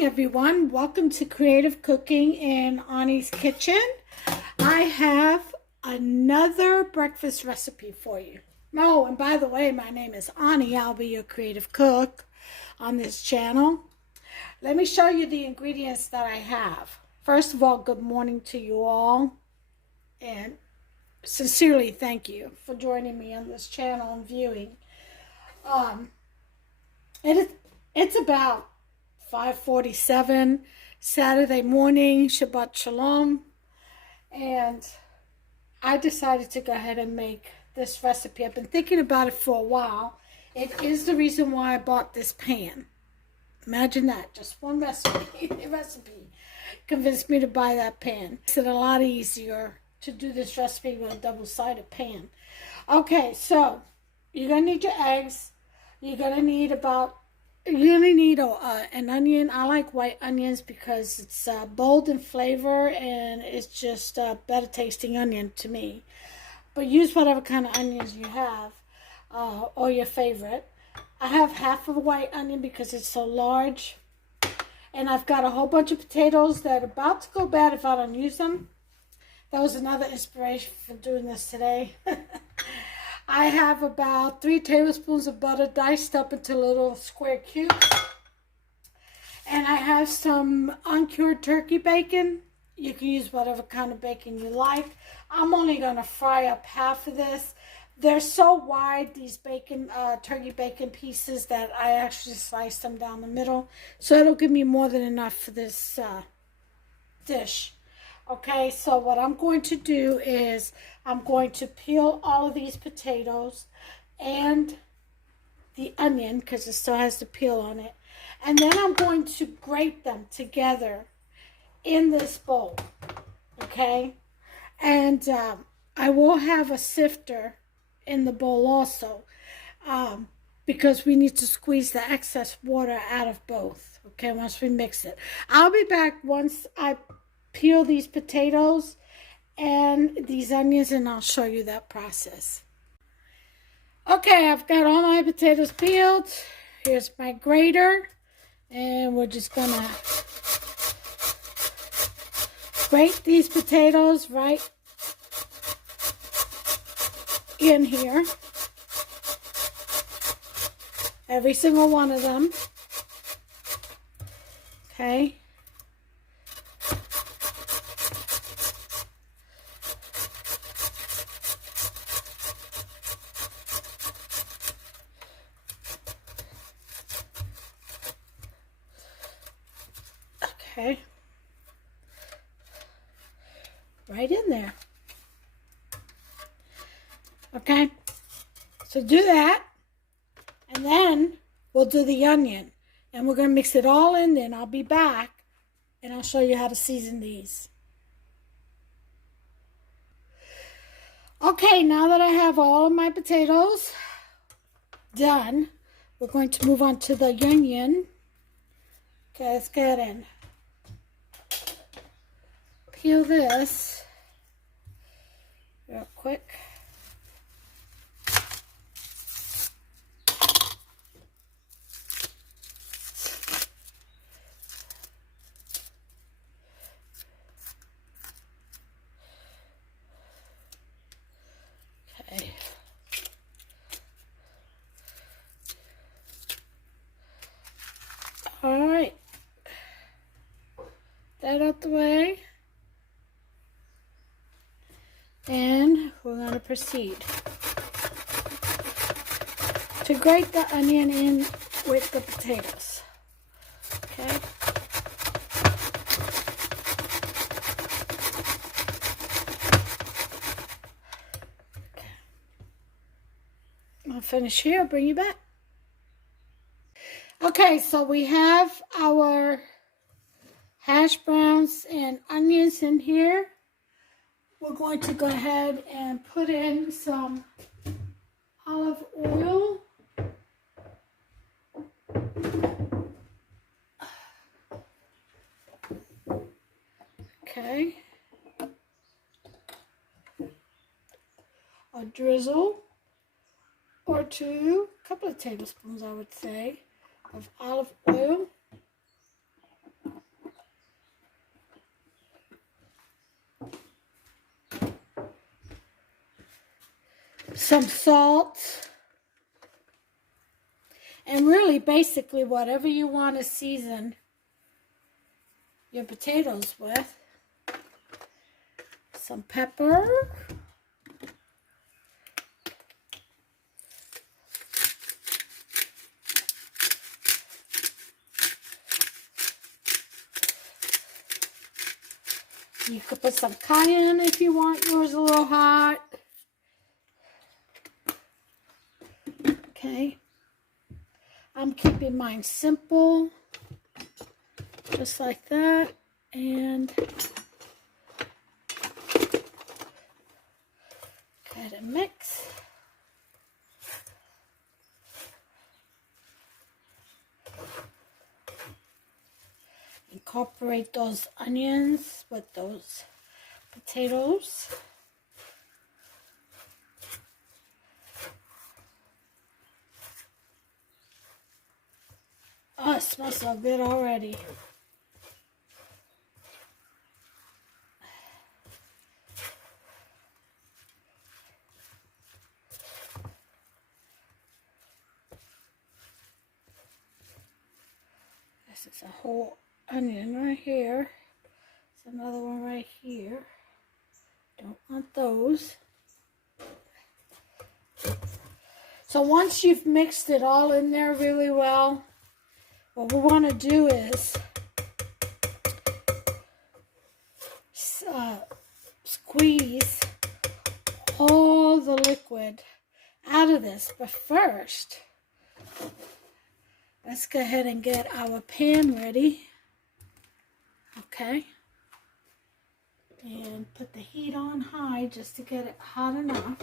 morning, everyone. Welcome to Creative Cooking in Ani's Kitchen. I have another breakfast recipe for you. Oh, and by the way, my name is Ani. I'll be your creative cook on this channel. Let me show you the ingredients that I have. First of all, good morning to you all. And sincerely, thank you for joining me on this channel and viewing. It's about 5:47 Saturday morning, Shabbat Shalom, and I decided to go ahead and make this recipe. I've been thinking about it for a while. It is the reason why I bought this pan. Imagine that, just one recipe convinced me to buy that pan. It's a lot easier to do this recipe with a double-sided pan. Okay, so you're gonna need your eggs. You're gonna need an onion. I like white onions because it's bold in flavor and it's just a better tasting onion to me. But use whatever kind of onions you have or your favorite. I have half of a white onion because it's so large. And I've got a whole bunch of potatoes that are about to go bad if I don't use them. That was another inspiration for doing this today. I have about 3 tablespoons of butter diced up into little square cubes. And I have some uncured turkey bacon. You can use whatever kind of bacon you like. I'm only going to fry up half of this. They're so wide, these turkey bacon pieces, that I actually sliced them down the middle. So it'll give me more than enough for this dish. Okay, so what I'm going to do is I'm going to peel all of these potatoes and the onion because it still has the peel on it. And then I'm going to grate them together in this bowl, okay? And I will have a sifter in the bowl also because we need to squeeze the excess water out of both, okay, once we mix it. I'll be back once I peel these potatoes and these onions, and I'll show you that process. Okay, I've got all my potatoes peeled. Here's my grater, and we're just gonna grate these potatoes right in here. Every single one of them. Okay. Okay, right in there. Okay, so do that, and then we'll do the onion, and we're going to mix it all in. Then I'll be back, and I'll show you how to season these. Okay, now that I have all of my potatoes done, we're going to move on to the onion. Okay, let's get in. Peel this real quick. Okay. All right. That out the way. And we're going to proceed to grate the onion in with the potatoes. Okay. I'll finish here, I'll bring you back. Okay, so we have our hash browns and onions in here. We're going to go ahead and put in some olive oil. Okay. A drizzle or two, a couple of tablespoons, I would say, of olive oil. some salt, and really basically whatever you want to season your potatoes with. Some pepper. You could put some cayenne if you want yours a little hot. Okay. I'm keeping mine simple, just like that. And go ahead and mix. Incorporate those onions with those potatoes. Oh, it smells so good already. This is a whole onion right here. There's another one right here. Don't want those. So once you've mixed it all in there really well, what we want to do is squeeze all the liquid out of this. But first, let's go ahead and get our pan ready. Okay. And put the heat on high just to get it hot enough.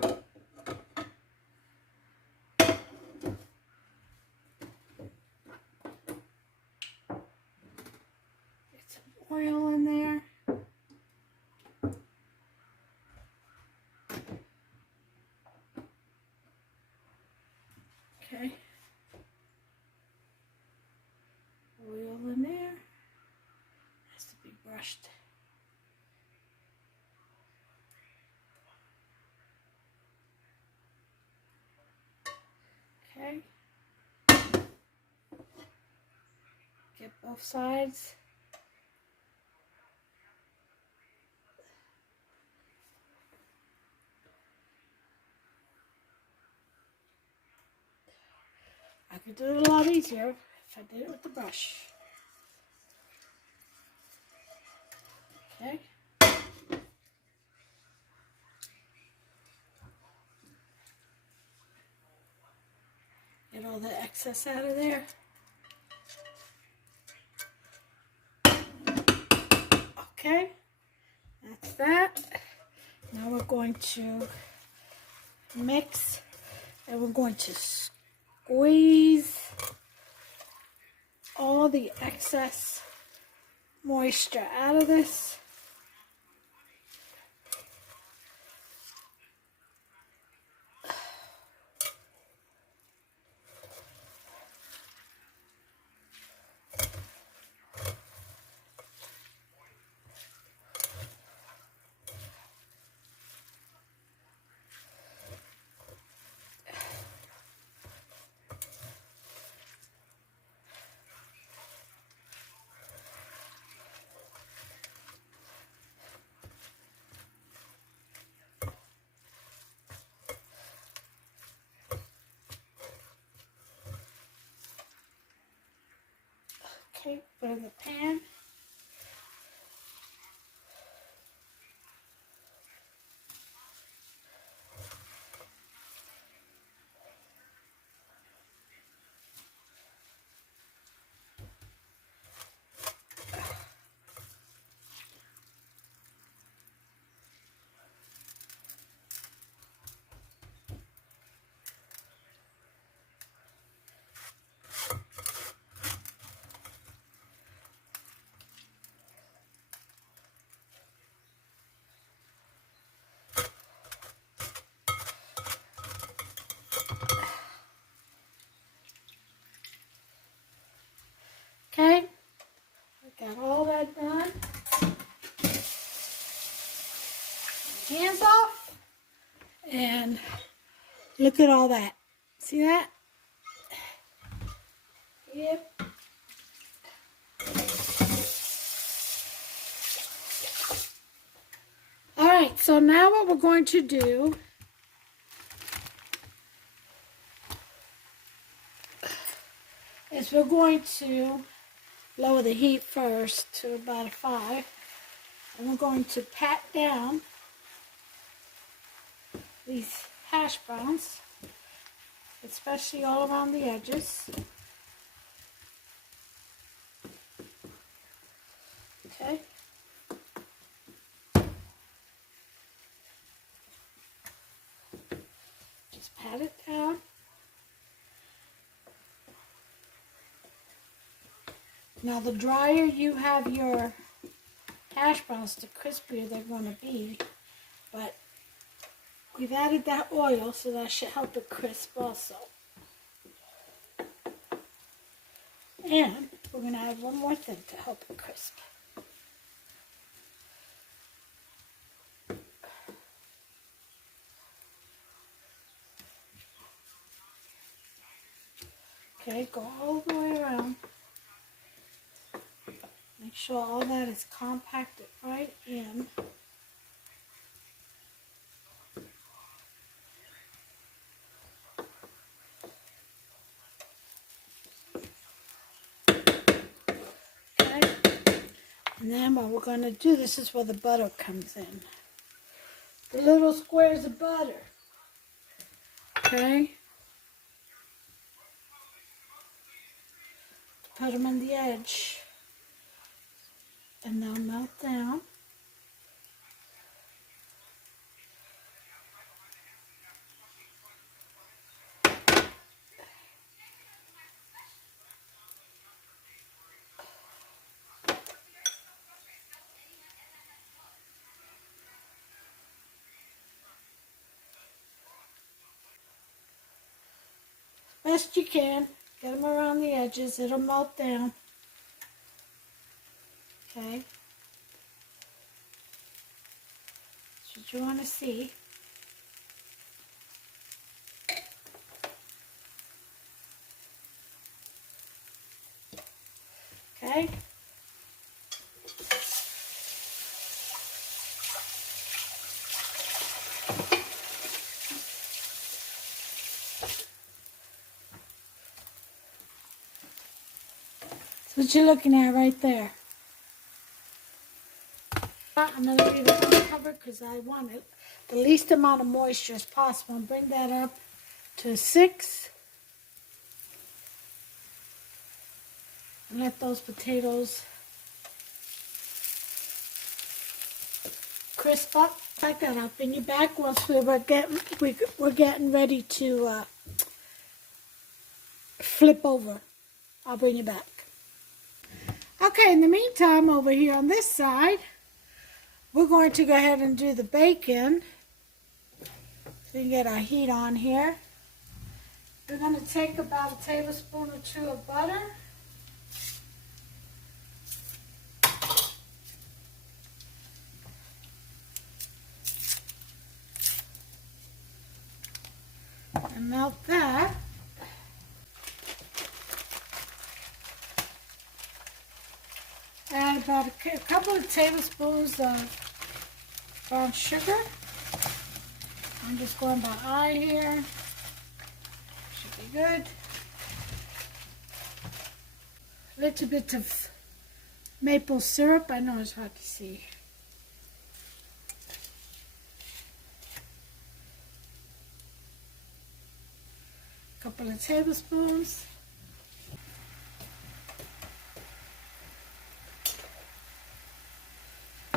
Get some oil in there. Okay. Oil in there. Has to be brushed. Okay. Get both sides. I could do it a lot easier if I did it with the brush. Okay. Get all the excess out of there. Okay, that's that. Now we're going to mix and we're going to squeeze all the excess moisture out of this. Okay, put in the pan. Okay, I got all that done. Hands off And look at all that. See that? Yep. Alright, so now what we're going to do is we're going to lower the heat first to about a 5. And we're going to pat down these hash browns, especially all around the edges. Okay. Just pat it down. Now the drier you have your hash browns, the crispier they're going to be. But we've added that oil, so that should help it crisp also. And we're going to add one more thing to help it crisp. Okay, go all the way around. Make sure all that is compacted right in. Okay, and then what we're going to do, this is where the butter comes in. The little squares of butter. Okay. Put them on the edge. And they'll melt down. Best you can. Get them around the edges. It'll melt down. Okay. That's what you want to see. Okay. That's what you're looking at right there. I'm going to leave it uncovered because I want it the least amount of moisture as possible. And bring that up to 6. And let those potatoes crisp up like that. I'll bring you back once we're getting ready to flip over. I'll bring you back. Okay, in the meantime, over here on this side, we're going to go ahead and do the bacon. So we can get our heat on here. We're going to take about a tablespoon or 2 of butter. And melt that. Add about a couple of tablespoons of brown sugar. I'm just going by eye here. Should be good. A little bit of maple syrup. I know it's hard to see. A couple of tablespoons.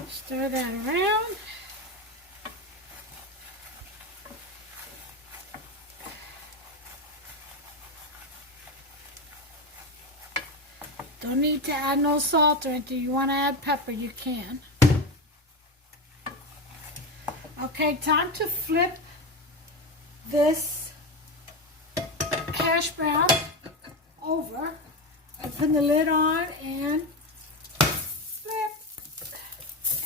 Stir that around. Don't need to add no salt or anything. You want to add pepper, you can. Okay, time to flip this hash brown over. Open the lid on and flip.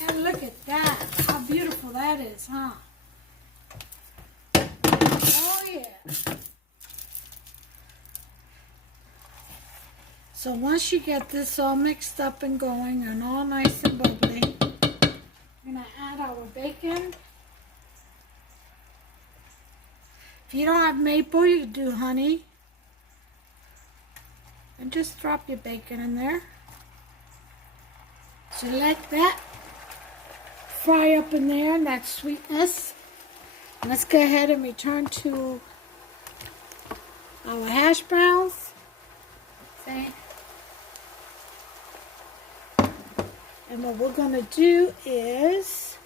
And look at that. How beautiful that is, huh? So once you get this all mixed up and going and all nice and bubbly, we're going to add our bacon. If you don't have maple, you can do honey. And just drop your bacon in there. So let that fry up in there and that sweetness. And let's go ahead and return to our hash browns. See? And what we're going to do is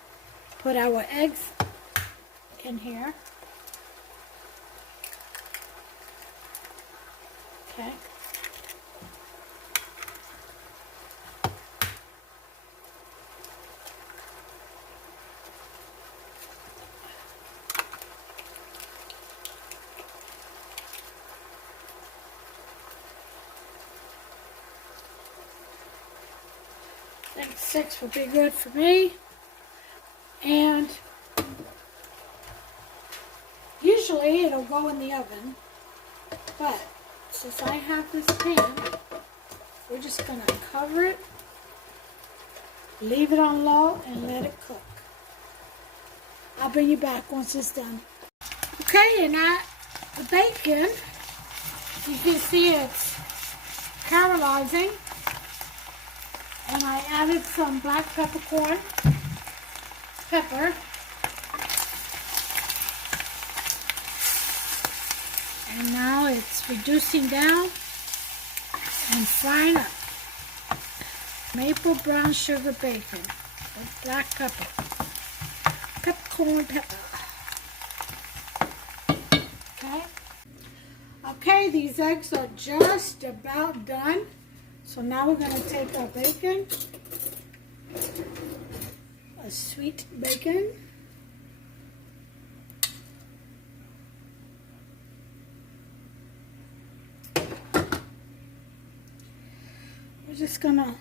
put our eggs in here. Okay. I think 6 would be good for me. And usually it'll go in the oven, but since I have this pan, we're just going to cover it, leave it on low, and let it cook. I'll bring you back once it's done. Okay, and the bacon, you can see it's caramelizing. And I added some black pepper. And now it's reducing down and frying up. Maple brown sugar bacon with black pepper. Peppercorn pepper. Okay. Okay, these eggs are just about done. So now we're going to take our bacon, a sweet bacon, we're just going to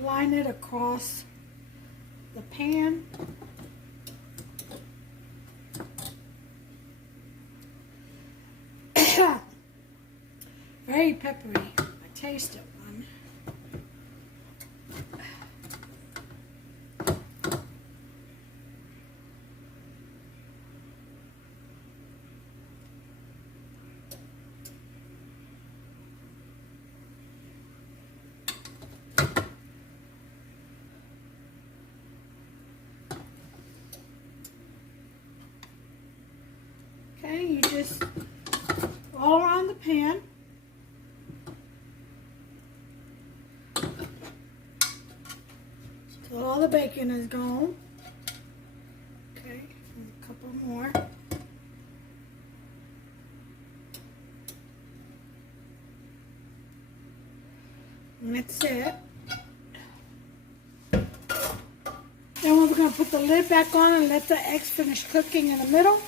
line it across the pan. Very peppery. I tasted one. Okay, you just all around the pan. So all the bacon is gone. Okay, a couple more. And that's it. Then we're going to put the lid back on and let the eggs finish cooking in the middle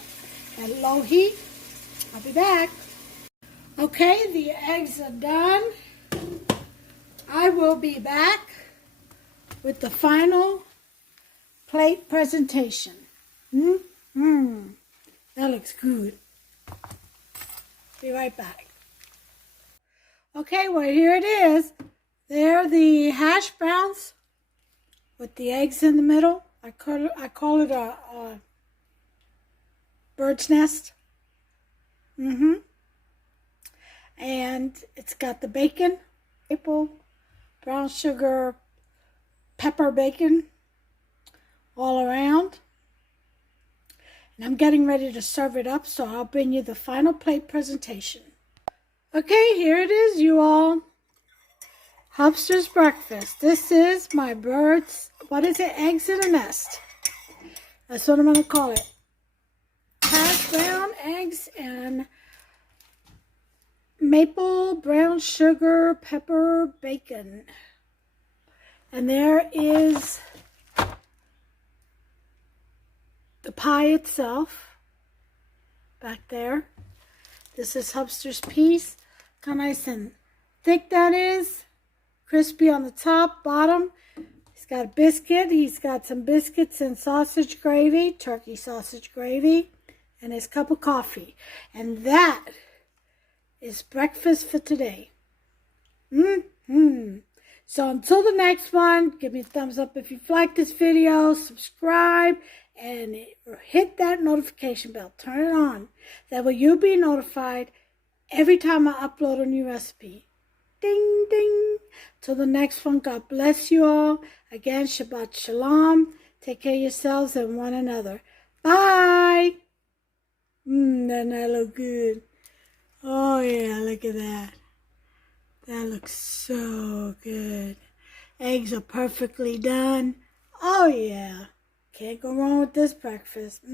at low heat. I'll be back. Okay, the eggs are done. I will be back with the final plate presentation. That looks good. Be right back. Okay, well here it is. There are the hash browns with the eggs in the middle. I call it a bird's nest. And it's got the bacon, maple, brown sugar, pepper bacon all around. And I'm getting ready to serve it up, so I'll bring you the final plate presentation. Okay, here it is, you all. Hubster's breakfast. This is my bird's, what is it, eggs in a nest. That's what I'm going to call it. Hash brown, eggs, and maple, brown sugar, pepper, bacon. And there is the pie itself back there. This is Hubster's piece. Look how nice and thick that is. Crispy on the top, bottom. He's got a biscuit. He's got some biscuits and sausage gravy, turkey sausage gravy, and his cup of coffee. And that is breakfast for today. So until the next one, give me a thumbs up if you've liked this video, subscribe, and hit that notification bell. Turn it on. That way you'll be notified every time I upload a new recipe. Ding, ding. Till the next one, God bless you all. Again, Shabbat Shalom. Take care of yourselves and one another. Bye. Doesn't that look good? Oh, yeah, look at that. That looks so good. Eggs are perfectly done. Oh, yeah. Can't go wrong with this breakfast.